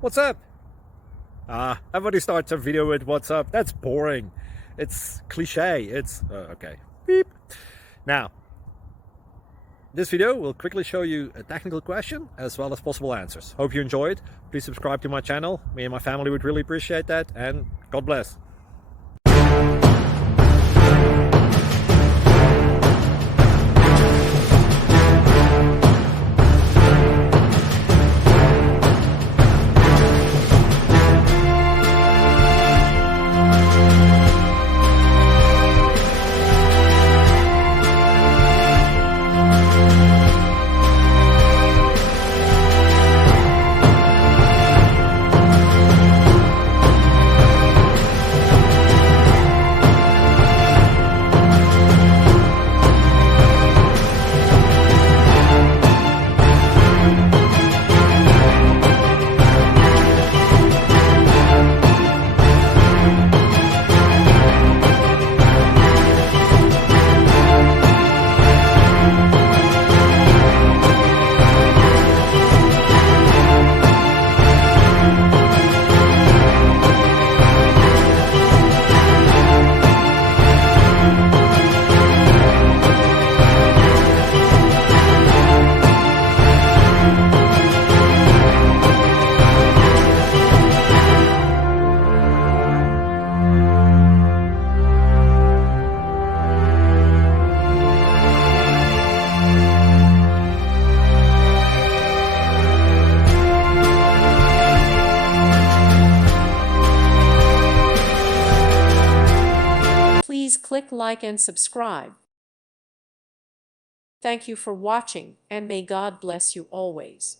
What's up? Everybody starts a video with what's up. That's boring. It's cliche. It's okay. Beep. Now, this video will quickly show you a technical question as well as possible answers. Hope you enjoyed. Please subscribe to my channel. Me and my family would really appreciate that, and God bless. Please click like and subscribe. Thank you for watching, and may God bless you always.